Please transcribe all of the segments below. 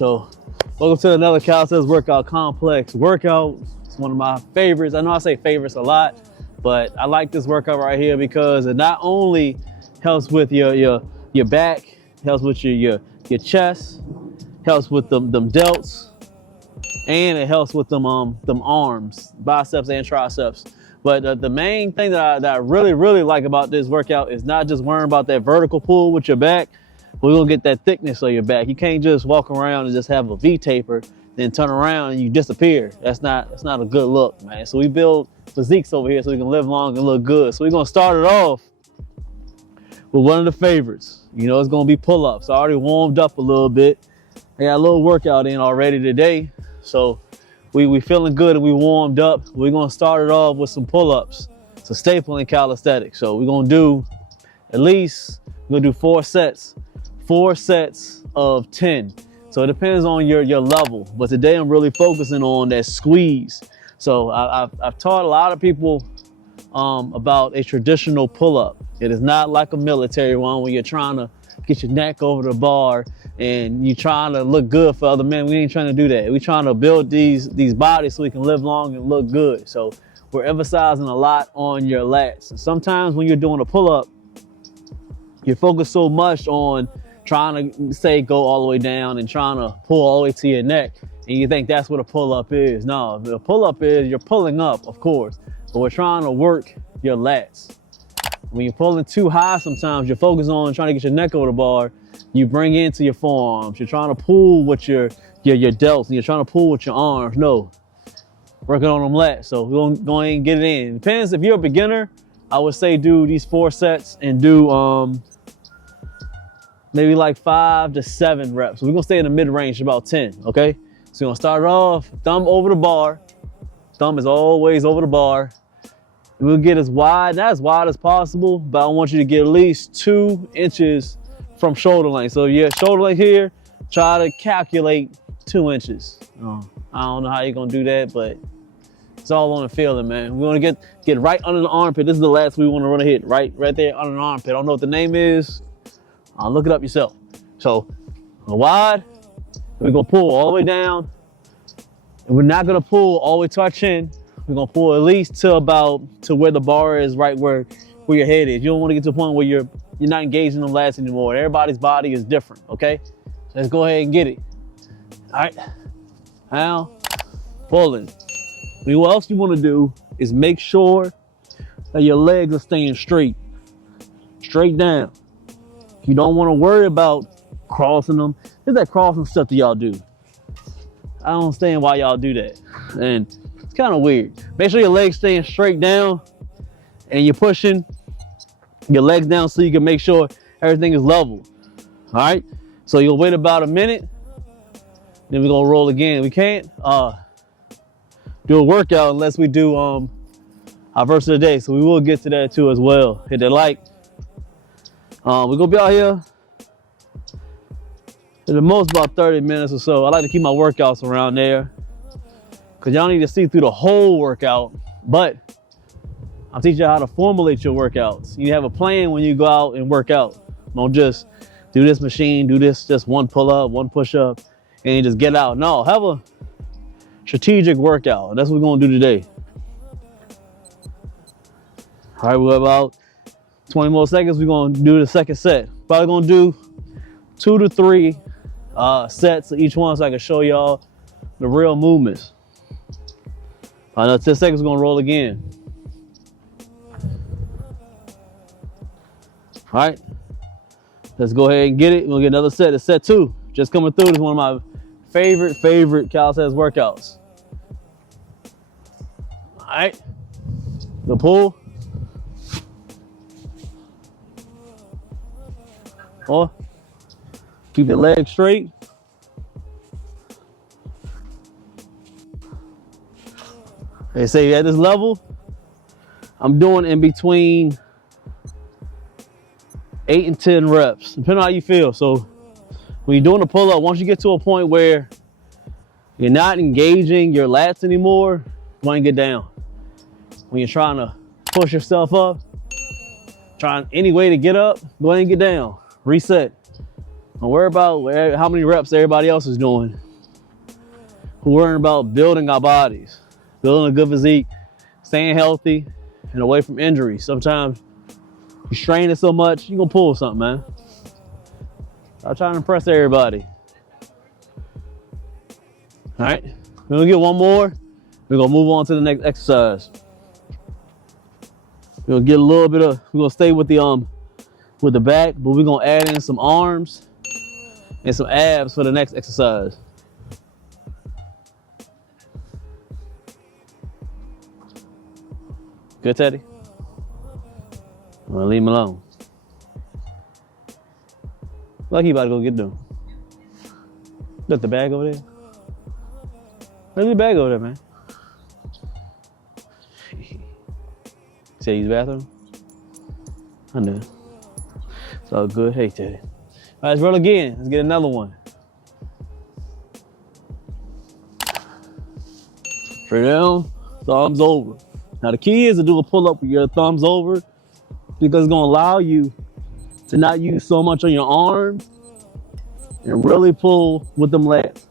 So welcome to another Calisthenics workout complex workout. It's one of my favorites. I know I say favorites a lot, but I like this workout right here because it not only helps with your back, helps with your chest, helps with them delts, and it helps with them arms, biceps and triceps. But the main thing that I really like about this workout is not just worrying about that vertical pull with your back. We're gonna get that thickness of your back. You can't just walk around and just have a V taper, then turn around and you disappear. That's not a good look, man. So we build physiques over here so we can live long and look good. So we're gonna start it off with one of the favorites. You know, it's gonna be pull-ups. I already warmed up a little bit. I got a little workout in already today. So we feeling good and we warmed up. We're gonna start it off with some pull-ups. It's a staple in calisthenics. So we're gonna do at least, we're gonna do 4 sets. 4 sets of 10. So it depends on your level. But today I'm really focusing on that squeeze. So I've taught a lot of people about a traditional pull-up. It is not like a military one where you're trying to get your neck over the bar and you're trying to look good for other men. We ain't trying to do that. We're trying to build these bodies so we can live long and look good. So we're emphasizing a lot on your lats. And sometimes when you're doing a pull-up, you're focused so much on trying to say go all the way down and trying to pull all the way to your neck, and you think that's what a pull-up is. No, the pull-up is you're pulling up, of course, but we're trying to work your lats. When you're pulling too high, sometimes you're focused on trying to get your neck over the bar. You bring into your forearms. You're trying to pull with your delts, and you're trying to pull with your arms. No, working on them lats. So we're gonna go ahead and get it in. It depends. If you're a beginner, I would say do these 4 sets and do maybe like 5 to 7 reps. So we're gonna stay in the mid-range, about 10, okay? So we're gonna start off, thumb over the bar. Thumb is always over the bar. We'll get as wide, not as wide as possible, but I want you to get at least 2 inches from shoulder length. So your shoulder length here, try to calculate 2 inches. I don't know how you're gonna do that, but it's all on the feeling, man. We wanna get right under the armpit. This is the last we wanna hit, right there under the armpit. I don't know what the name is. Look it up yourself. So wide, we're gonna pull all the way down, and we're not gonna pull all the way to our chin. We're gonna pull at least to where the bar is, right where your head is. You don't want to get to a point where you're not engaging them lats anymore. Everybody's body is different, okay? So let's go ahead and get it. All right, now pulling. What else you want to do is make sure that your legs are staying straight down. You don't want to worry about crossing them. There's that crossing stuff that y'all do. I don't understand why y'all do that. And it's kind of weird. Make sure your legs staying straight down and you're pushing your legs down so you can make sure everything is level. All right? So you'll wait about a minute, then we're going to roll again. We can't do a workout unless we do our verse of the day. So we will get to that too as well. Hit that like. We're gonna be out here for the most about 30 minutes or so. I like to keep my workouts around there because y'all need to see through the whole workout, but I'll teach you how to formulate your workouts. You have a plan when you go out and work out. Don't just do this machine, do this, just one pull-up, one push-up, and you just get out. No, have a strategic workout. That's what we're gonna do today. All right, we're about 20 more seconds, we're gonna do the second set. Probably gonna do 2 to 3 sets of each one so I can show y'all the real movements. Another 10 seconds, we're gonna roll again. All right, let's go ahead and get it. We'll get another set. It's set 2, just coming through. This is one of my favorite calisthenics workouts. All right, the pull. Or keep the legs straight. They say at this level, I'm doing in between 8 and 10 reps, depending on how you feel. So when you're doing a pull-up, once you get to a point where you're not engaging your lats anymore, go ahead and get down. When you're trying to push yourself up, trying any way to get up, go ahead and get down. Reset. Don't worry about how many reps everybody else is doing. We're worrying about building our bodies, building a good physique, staying healthy, and away from injuries. Sometimes you strain it so much, you're gonna pull something, man. I'm trying to impress everybody. All right, we're gonna get one more. We're gonna move on to the next exercise. We're gonna get a little bit of, we're gonna stay with the back, but we're gonna add in some arms and some abs for the next exercise. Good, Teddy? I'm gonna leave him alone. Like he about to go get them. Got the bag over there? Where's the bag over there, man? Say use the bathroom? I knew. It's all good. Hey, Teddy. All right, let's roll again. Let's get another one. Straight down, thumbs over. Now the key is to do a pull-up with your thumbs over because it's gonna allow you to not use so much on your arms and really pull with them legs.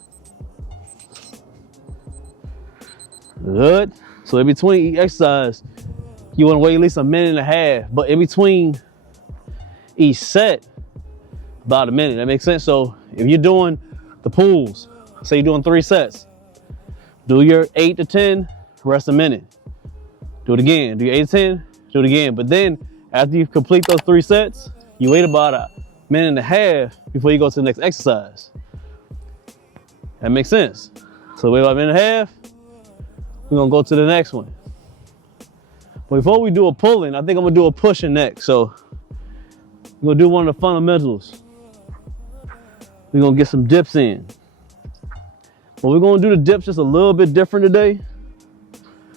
Good. So in between each exercise, you wanna wait at least a minute and a half, but in between each set, about a minute. That makes sense? So if you're doing the pulls, say you're doing 3 sets, do your 8 to 10, rest a minute. Do it again, do your 8 to 10, do it again. But then after you complete those 3 sets, you wait about a minute and a half before you go to the next exercise. That makes sense. So wait about a minute and a half, we're gonna go to the next one. But before we do a pulling, I think I'm gonna do a pushing next. So we're gonna do one of the fundamentals. We're gonna get some dips in. But we're gonna do the dips just a little bit different today.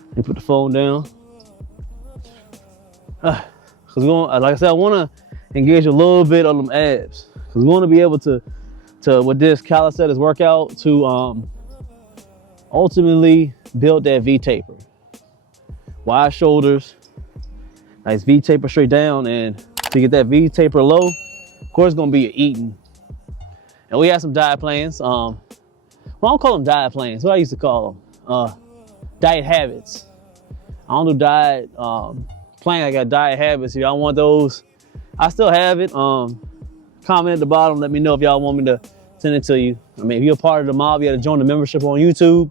Let me put the phone down. Cause we're gonna, like I said, I wanna engage a little bit on them abs. Cause we wanna be able to with this calisthenics workout to ultimately build that V taper. Wide shoulders, nice V taper straight down, and to get that V taper low, of course it's gonna be eating. And we have some diet plans. Well, I don't call them diet plans. What I used to call them, diet habits. I don't do diet plan. I got diet habits. If y'all want those, I still have it. Comment at the bottom. Let me know if y'all want me to send it to you. I mean, if you're a part of the mob, you got to join the membership on YouTube.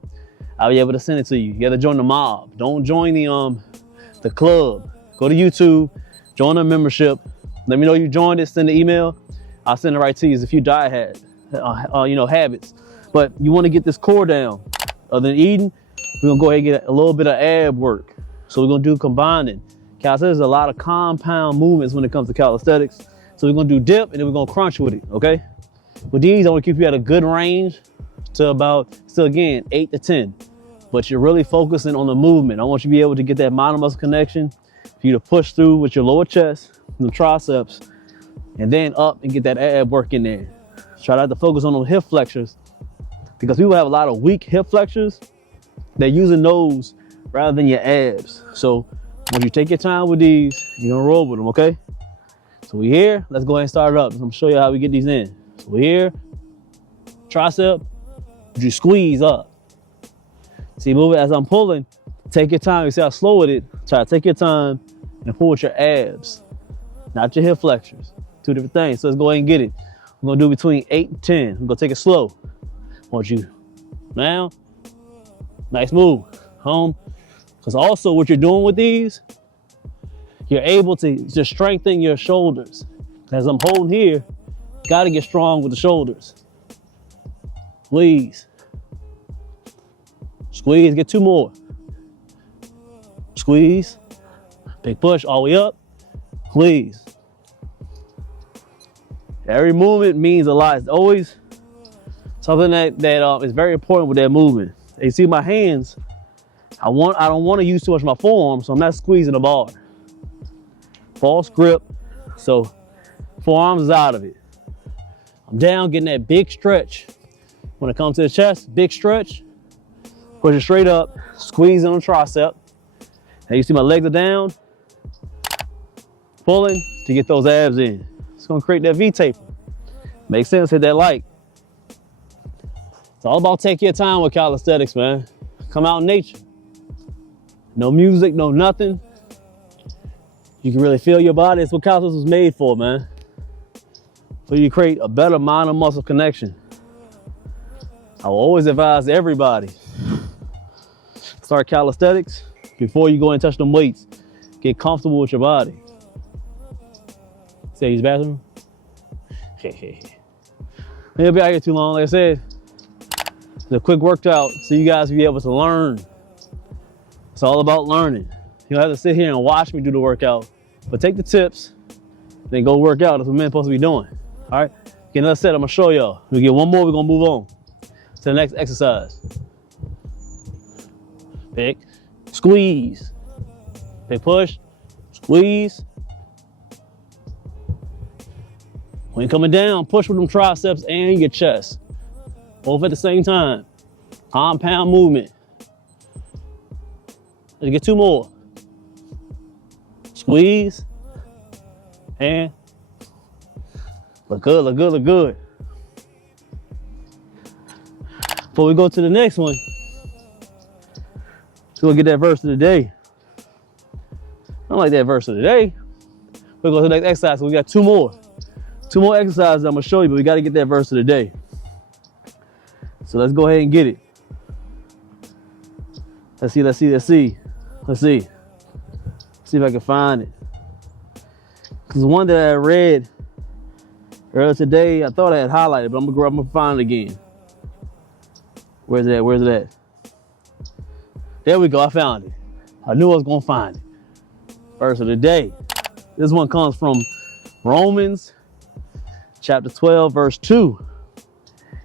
I'll be able to send it to you. You got to join the mob. Don't join the club. Go to YouTube, join the membership. Let me know you joined it. Send the email. I'll send it right to you. There's a few diet habits. But you want to get this core down. Other than eating, we're gonna go ahead and get a little bit of ab work. So we're gonna do combining. Calisthenics is a lot of compound movements when it comes to calisthenics. So we're gonna do dip and then we're gonna crunch with it, okay? With these, I wanna keep you at a good range to about, still again, 8 to 10. But you're really focusing on the movement. I want you to be able to get that monomuscle connection for you to push through with your lower chest, the triceps, and then up and get that ab work in there. Try not to focus on those hip flexors because people have a lot of weak hip flexors. They're using those rather than your abs. So when you take your time with these, you're gonna roll with them, okay? So we're here, let's go ahead and start it up. I'm gonna show you how we get these in. So we're here, tricep, you squeeze up. See, move it as I'm pulling, take your time. You see how slow it is? Try to take your time and pull with your abs, not your hip flexors. 2 different things, so let's go ahead and get it. We're gonna do between 8 and 10. We're gonna take it slow. Want you now, nice move, home. Because also what you're doing with these, you're able to just strengthen your shoulders. As I'm holding here, gotta get strong with the shoulders. Squeeze. Squeeze, get 2 more. Squeeze, big push all the way up, squeeze. Every movement means a lot. It's always something that is very important with that movement. You see my hands, I don't want to use too much of my forearm, so I'm not squeezing the bar. False grip, so forearms is out of it. I'm down, getting that big stretch. When it comes to the chest, big stretch, push it straight up, squeeze on the tricep. Now you see my legs are down, pulling to get those abs in. It's gonna create that V taper. Makes sense, hit that like. It's all about taking your time with calisthenics, man. Come out in nature. No music, no nothing. You can really feel your body. It's what calisthenics was made for, man. So you create a better mind and muscle connection. I will always advise everybody, start calisthenics before you go and touch them weights. Get comfortable with your body. Say use bathroom. He'll be out here too long. Like I said, it's a quick workout so you guys will be able to learn. It's all about learning. You don't have to sit here and watch me do the workout, but take the tips, then go work out. That's what men supposed to be doing. All right, get another set. I'm gonna show y'all. We get one more. We're gonna move on to the next exercise. Pick, squeeze. Pick, push, squeeze. When you're coming down, push with them triceps and your chest. Both at the same time. Compound movement. Let's get two more. Squeeze. And look good, look good, look good. Before we go to the next one, so we'll get that verse of the day. I don't like that verse of the day. We'll go to the next exercise. So we got two more. Two more exercises I'm gonna show you, but we gotta get that verse of the day. So let's go ahead and get it. Let's see, let's see, let's see. Let's see. See if I can find it. Because one that I read earlier today, I thought I had highlighted, but I'm gonna find it again. Where's it at? Where's it at? There we go, I found it. I knew I was gonna find it. Verse of the day. This one comes from Romans chapter 12, verse 2.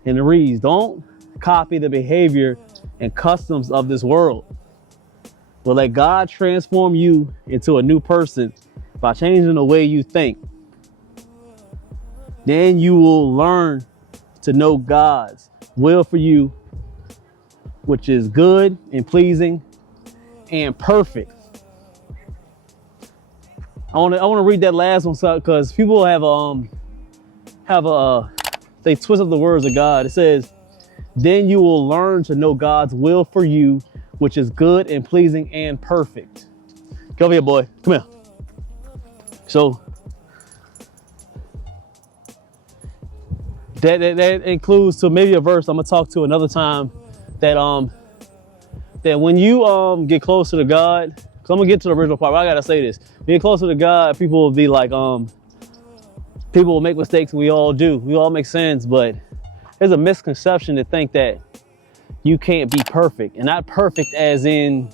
And it reads, don't copy the behavior and customs of this world, but let God transform you into a new person by changing the way you think. Then you will learn to know God's will for you, which is good and pleasing and perfect. I want to read that last one because people they twist up the words of God. It says, then you will learn to know God's will for you, which is good and pleasing and perfect. Come here, boy. Come here. So that includes to maybe a verse I'm gonna talk to another time that when you get closer to God, because I'm gonna get to the original part, but I gotta say this. When you get closer to God, people will be like, people will make mistakes, and we all do. We all make sins, but there's a misconception to think that you can't be perfect. And not perfect as in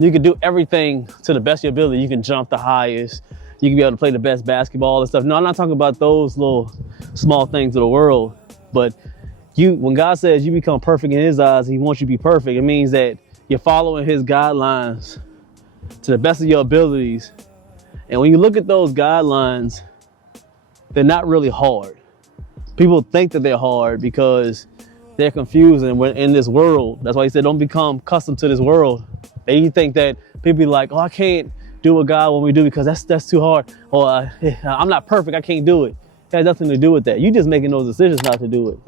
you can do everything to the best of your ability. You can jump the highest. You can be able to play the best basketball and stuff. No, I'm not talking about those little small things of the world. But when God says you become perfect in his eyes, he wants you to be perfect. It means that you're following his guidelines to the best of your abilities. And when you look at those guidelines, they're not really hard. People think that they're hard because they're confused and we're in this world. That's why he said, don't become accustomed to this world. And you think that people be like, oh, I can't do what God wants me to do because that's too hard. Or I'm not perfect, I can't do it. It has nothing to do with that. You're just making those decisions not to do it.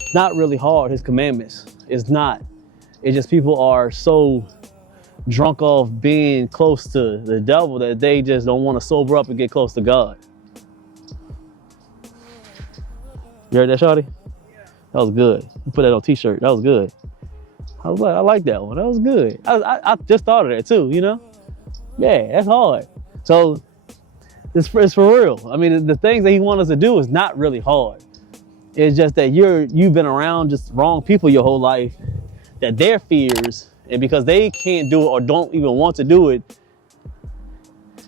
It's not really hard, his commandments. It's not. It's just people are so drunk off being close to the devil that they just don't want to sober up and get close to God. You heard that, Shawty? Yeah. That was good. You put that on a t-shirt. That was good. I was like, I like that one. That was good. I just thought of that too, you know? Yeah, that's hard. So it's for real. I mean, the things that he wants us to do is not really hard. It's just that you've been around just wrong people your whole life, that their fears, and because they can't do it or don't even want to do it,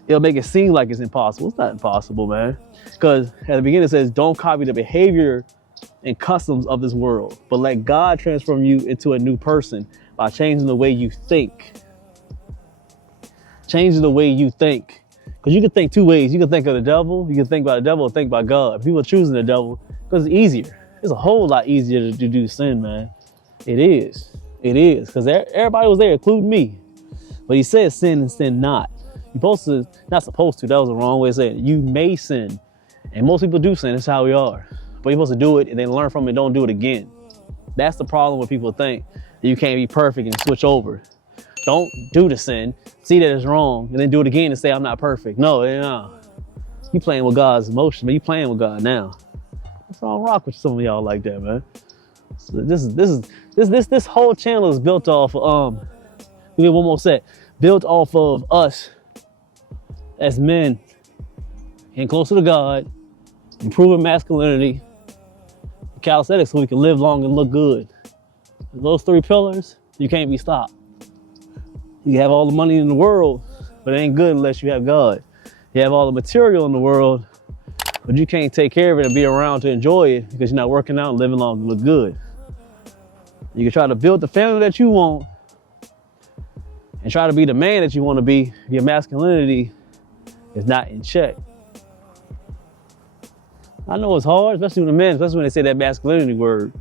it'll make it seem like it's impossible. It's not impossible, man. Because at the beginning it says, don't copy the behavior and customs of this world, but let God transform you into a new person by changing the way you think. Changing the way you think. Because you can think two ways. You can think of the devil, you can think about the devil, or think about God. People are choosing the devil because it's easier. It's a whole lot easier to do sin, man. It is. It is. Because everybody was there, including me. But he says sin and sin not. You're not supposed to. That was the wrong way of saying it. You may sin And most people do sin, that's how we are. But you're supposed to do it and then learn from it, don't do it again. That's the problem when people think that you can't be perfect and switch over. Don't do the sin, see that it's wrong, and then do it again and say, I'm not perfect. No, you playing with God's emotions, man. You playing with God now. That's all rock with some of y'all like that, man. So this whole channel is built off of, we get one more set, built off of us as men getting closer to God, improving masculinity, calisthenics, so we can live long and look good. Those 3 pillars, you can't be stopped. You can have all the money in the world, but it ain't good unless you have God. You have all the material in the world, but you can't take care of it and be around to enjoy it because you're not working out and living long and look good. You can try to build the family that you want and try to be the man that you want to be if your masculinity is not in check. I know it's hard, especially with the men, especially when they say that masculinity word.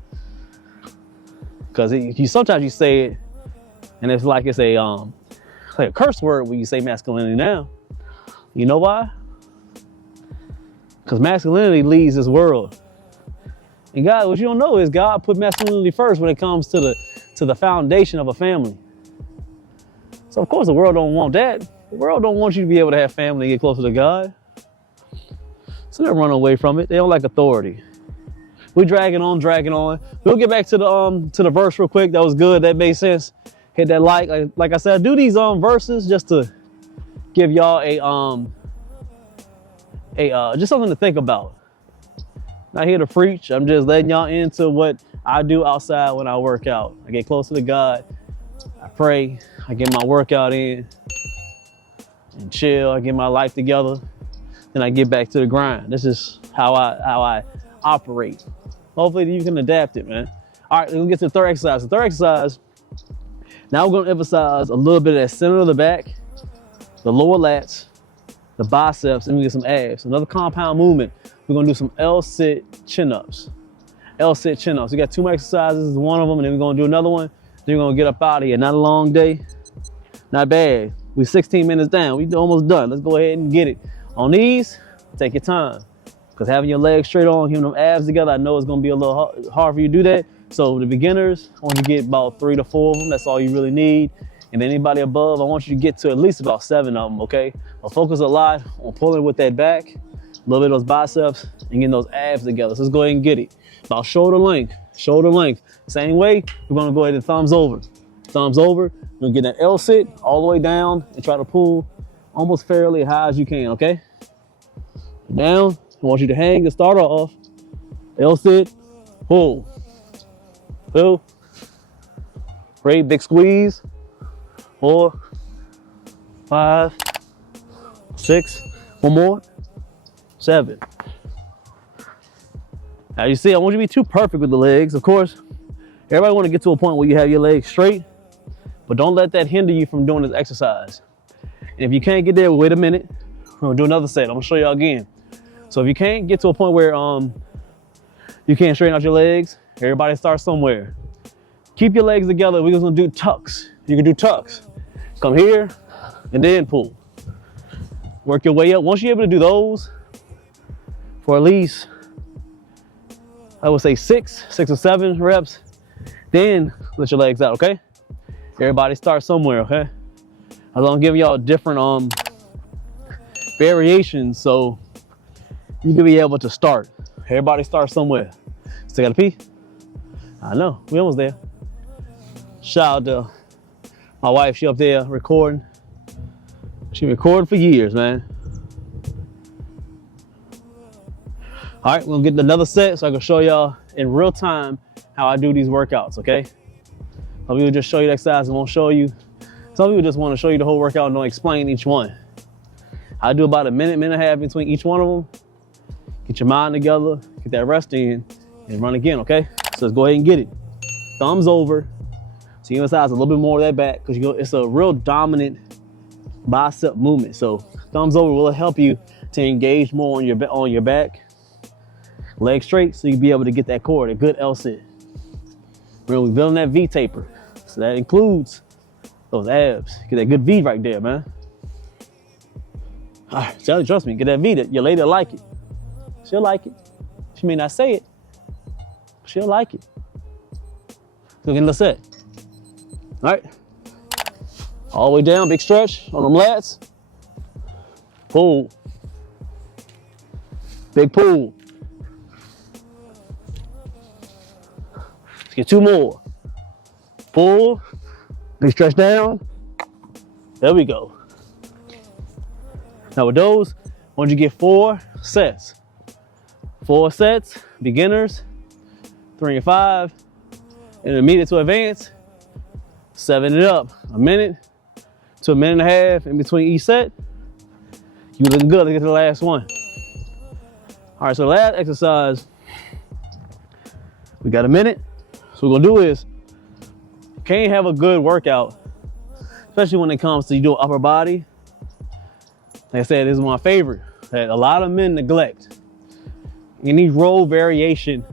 Because sometimes you say it, and it's like it's a curse word when you say masculinity now. You know why? Because masculinity leads this world. And God, what you don't know is God put masculinity first when it comes to the foundation of a family. So of course the world don't want that. The world don't want you to be able to have family and get closer to God. So they run away from it. They don't like authority. We dragging on. We'll get back to the verse real quick. That was good. That made sense. Hit that like I said, I do these verses just to give y'all just something to think about. Not here to preach. I'm just letting y'all into what I do outside when I work out. I get closer to God. I pray. I get my workout in and chill. I get my life together. Then I get back to the grind. This is how I operate. Hopefully you can adapt it, man. All right, let's get to the third exercise. The third exercise, now we're gonna emphasize a little bit of that center of the back, the lower lats, the biceps, and we get some abs. Another compound movement. We're gonna do some L-sit chin-ups. L-sit chin-ups. We got 2 more exercises, one of them, and then we're gonna do another one. Then we're gonna get up out of here. Not a long day, not bad. We're 16 minutes down. We almost done. Let's go ahead and get it. On these, take your time. Because having your legs straight on, having them abs together, I know it's gonna be a little hard for you to do that. So the beginners, I want you to get about 3 to 4 of them. That's all you really need. And anybody above, I want you to get to at least about 7 of them, okay? I'll focus a lot on pulling with that back, a little bit of those biceps, and getting those abs together. So let's go ahead and get it. About shoulder length. Same way, we're gonna go ahead and thumbs over. Thumbs over, we're gonna get that L-sit all the way down and try to pull almost fairly high as you can, okay? Down, I want you to hang to start off. L-sit, pull. Pull. Great, big squeeze. 4, 5, 6, one more, 7. Now you see, I want you to be too perfect with the legs. Of course, everybody want to get to a point where you have your legs straight, but don't let that hinder you from doing this exercise. And if you can't get there, wait a minute. We're gonna do another set. I'm gonna show y'all again. So if you can't get to a point where you can't straighten out your legs, everybody start somewhere. Keep your legs together. We're just gonna do tucks. You can do tucks. Come here and then pull. Work your way up. Once you're able to do those for at least, I would say 6 or 7 reps, then let your legs out, okay? Everybody start somewhere, okay? I'm giving y'all different variations so you can be able to start. Everybody start somewhere. Still gotta pee? I know, we almost there. Shout out to my wife, she up there recording. She been recording for years, man. All right, we're gonna get another set so I can show y'all in real time how I do these workouts, okay? Some people just show you the exercise and won't show you. Some people just want to show you the whole workout and don't explain each one. I do about a minute and a half between each one of them. Get your mind together, get that rest in, and run again, okay? So let's go ahead and get it. Thumbs over. So you emphasize a little bit more of that back because it's a real dominant bicep movement. So thumbs over will help you to engage more on your back. Legs straight so you can be able to get that core, a good L-sit. We're building that V taper. So that includes those abs. Get that good V right there, man. All right, trust me, get that V, your lady will like it. She'll like it. She may not say it. She'll like it. So again, let's set. All right. All the way down, big stretch on them lats. Pull. Big pull. Let's get 2 more. Pull. Big stretch down. There we go. Now with those, I want you to get 4 sets. 4 sets, beginners, 3 and 5, intermediate to advanced, 7 it up, a minute to a minute and a half in between each set. You looking good, let's get to the last one. All right, so the last exercise, we got a minute. So what we're gonna do is, you can't have a good workout, especially when it comes to you doing upper body. Like I said, this is my favorite that a lot of men neglect. You need roll variation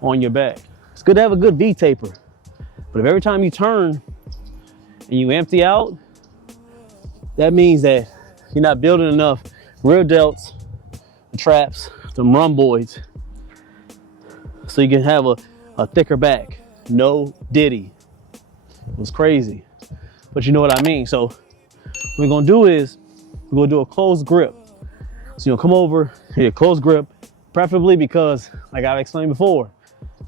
on your back. It's good to have a good V taper, but if every time you turn and you empty out, that means that you're not building enough rear delts, traps, some rhomboids, so you can have a thicker back. No diddy. It was crazy, but you know what I mean. So what we're gonna do is we're gonna do a closed grip. So you'll come over here, close grip, preferably because, like I've explained before,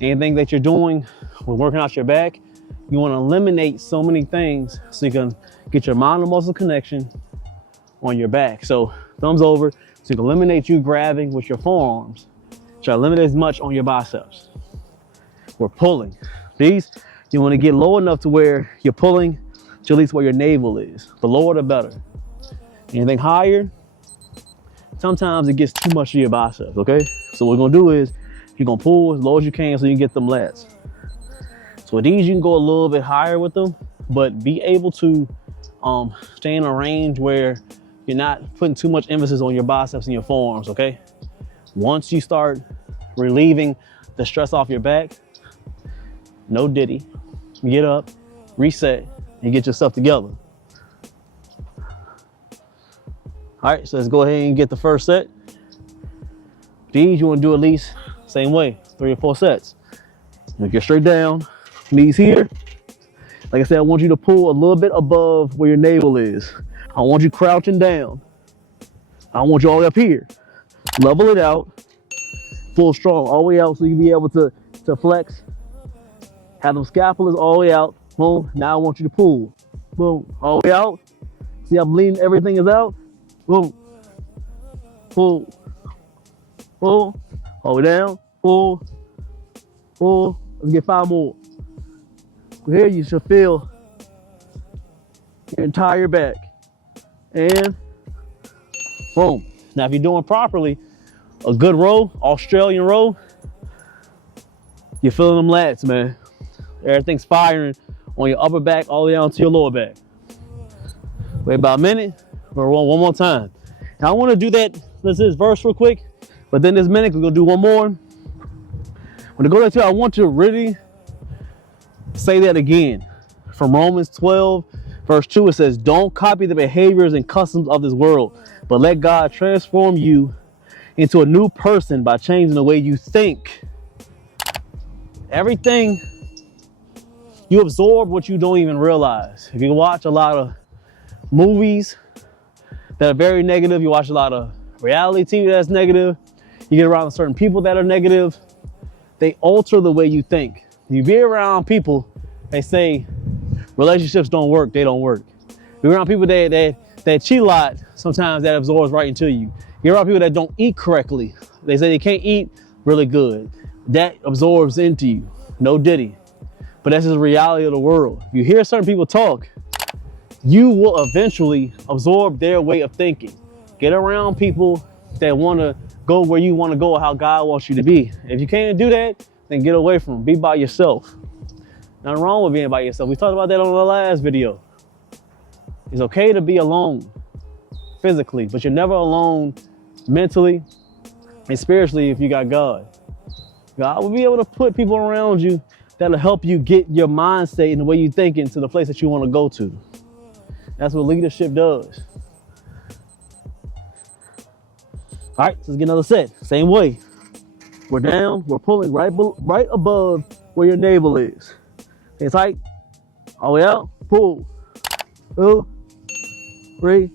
anything that you're doing when working out your back, you want to eliminate so many things so you can get your mind and muscle connection on your back. So thumbs over, so you can eliminate you grabbing with your forearms. Try to eliminate as much on your biceps. We're pulling. These, you want to get low enough to where you're pulling to at least where your navel is. The lower the better. Anything higher, sometimes it gets too much of your biceps, okay? So what we're gonna do is, you're gonna pull as low as you can so you can get them lats. So with these, you can go a little bit higher with them, but be able to stay in a range where you're not putting too much emphasis on your biceps and your forearms, okay? Once you start relieving the stress off your back, no diddy, get up, reset, and get yourself together. All right, so let's go ahead and get the first set. These you want to do at least same way, 3 or 4 sets. You get straight down, knees here. Like I said, I want you to pull a little bit above where your navel is. I want you crouching down. I want you all the way up here. Level it out, pull strong all the way out so you can be able to flex. Have them scapulas all the way out. Boom, now I want you to pull. Boom, all the way out. See how I'm leaning, everything is out. Boom, pull, pull, all the way down, pull, pull. Let's get 5 more. Here you should feel your entire back. And boom. Now if you're doing properly, a good row, Australian row, you're feeling them lats, man. Everything's firing on your upper back all the way down to your lower back. Wait about a minute. We're rolling one more time. Now I want to do that, let's do this verse real quick, but then this minute we're gonna do one more. When I go back to it, I want you to really say that again. From Romans 12, verse 2, it says, don't copy the behaviors and customs of this world, but let God transform you into a new person by changing the way you think. Everything, you absorb what you don't even realize. If you watch a lot of movies that are very negative, you watch a lot of reality TV that's negative, you get around certain people that are negative, they alter the way you think. You be around people, they say relationships don't work, they don't work. Be around people that cheat a lot, sometimes that absorbs right into you. You're around people that don't eat correctly. They say they can't eat really good. That absorbs into you. No diddy. But that's just the reality of the world. If you hear certain people talk, you will eventually absorb their way of thinking. Get around people that want to go where you want to go or how God wants you to be. If you can't do that, then get away from them. Be by yourself. Nothing wrong with being by yourself. We talked about that on the last video. It's okay to be alone physically, but you're never alone mentally and spiritually if you got God. God will be able to put people around you that'll help you get your mindset and the way you think into the place that you want to go to. That's what leadership does. All All right, let's get another set. Same way. We're down, we're pulling right above where your navel is. Stay tight, all the way out, pull. 2, 3,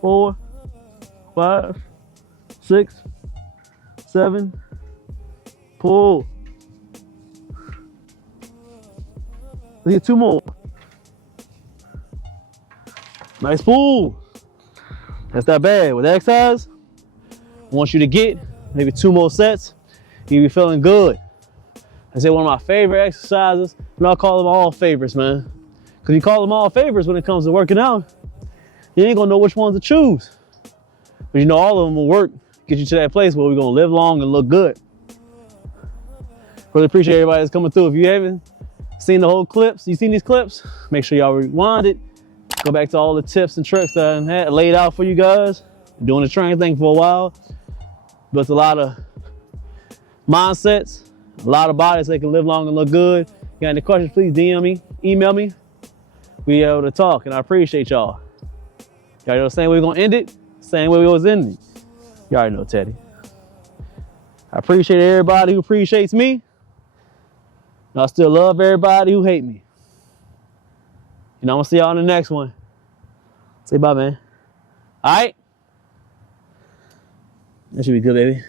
4, 5, 6, 7, pull. Let's get 2 more. Nice pull. That's not bad. With exercise, I want you to get maybe 2 more sets. You'll be feeling good. I say one of my favorite exercises, and I'll call them all favorites, man. Because you call them all favorites when it comes to working out, you ain't gonna know which ones to choose. But you know all of them will work, get you to that place where we're gonna live long and look good. Really appreciate everybody that's coming through. If you haven't seen the whole clips, you seen these clips, make sure y'all rewind it. Go back to all the tips and tricks that I had laid out for you guys. Been doing the training thing for a while. But it's a lot of mindsets, a lot of bodies that can live long and look good. You got any questions, please DM me, email me. We able to talk, and I appreciate y'all. Y'all know the same way we're gonna end it, same way we was ending it. You already know, Teddy. I appreciate everybody who appreciates me. And I still love everybody who hate me. You know, I'm gonna see y'all in the next one. Say bye, man. All right? That should be good, baby.